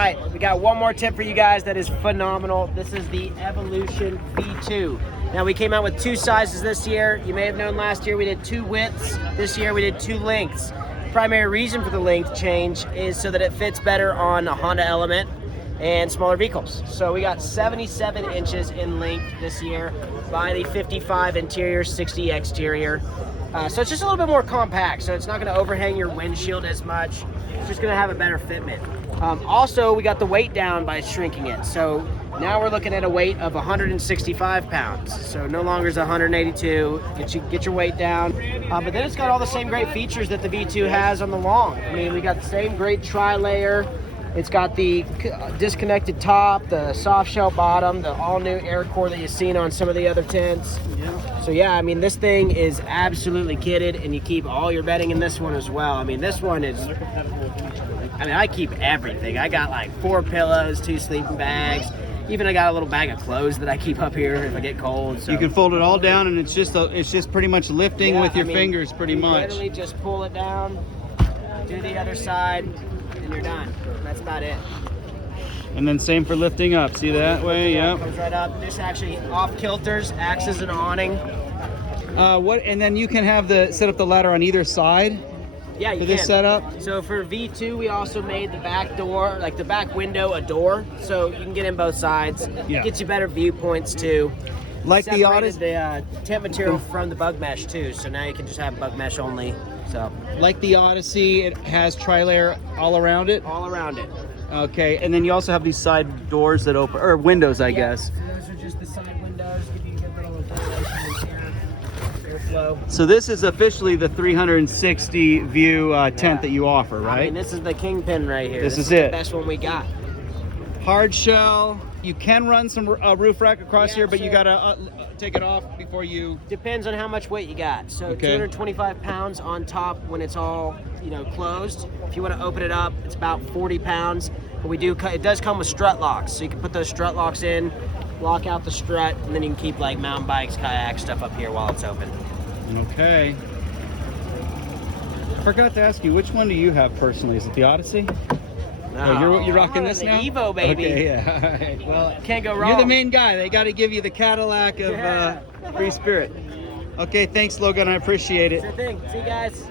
right, we got one more tip for you guys that is phenomenal. This is the Evolution V2. Now we came out with 2 sizes this year. You may have known last year we did 2 widths. This year we did 2 lengths. Primary reason for the length change is so that it fits better on a Honda Element and smaller vehicles. So we got 77 inches in length this year by the 55 interior, 60 exterior. So it's just a little bit more compact, so it's not going to overhang your windshield as much. It's just going to have a better fitment. Also, we got the weight down by shrinking it. So now we're looking at a weight of 165 pounds. So no longer is 182. Get your weight down. But then it's got all the same great features that the V2 has on the long. I mean, we got the same great tri-layer. It's got the disconnected top, the soft shell bottom, the all-new air core that you've seen on some of the other tents. Yeah. So yeah, I mean, this thing is absolutely kitted, and you keep all your bedding in this one as well. I mean, this one is, I keep everything. I got like 4 pillows, 2 sleeping bags. Even I got a little bag of clothes that I keep up here if I get cold. So. You can fold it all down, and it's just pretty much lifting with your fingers, pretty much. Literally just pull it down, do the other side, and you're done. That's about it. And then same for lifting up. See that way? Yep. Comes right up. This actually off kilters, acts as an awning. And then you can have set up the ladder on either side. Yeah, you for can. This setup. So for V2, we also made the back door, like the back window, a door, so you can get in both sides. Yeah. It gets you better viewpoints too. Like the Odyssey, the tent material from the bug mesh too, so now you can just have bug mesh only. So like the Odyssey, it has tri-layer all around it. All around it. Okay, and then you also have these side doors that open, or windows, I guess. So those are just the side windows, give you a good little ventilation and airflow. So this is officially the 360 view tent that you offer, right? I mean, this is the kingpin right here. This is the it. best one we got. Hard shell. You can run some roof rack across here, but so you gotta take it off before you. Depends on how much weight you got. So 225 pounds on top when it's all closed. If you want to open it up, it's about 40 pounds. But it does come with strut locks, so you can put those strut locks in, lock out the strut, and then you can keep like mountain bikes, kayaks, stuff up here while it's open. Okay. I forgot to ask you, which one do you have personally? Is it the Odyssey? No, you're rocking this the now? EVO, baby. Okay, yeah. All right. Well, can't go wrong. You're the main guy. They got to give you the Cadillac of Freespirit. Okay, thanks, Logan. I appreciate it. Sure thing. See you guys.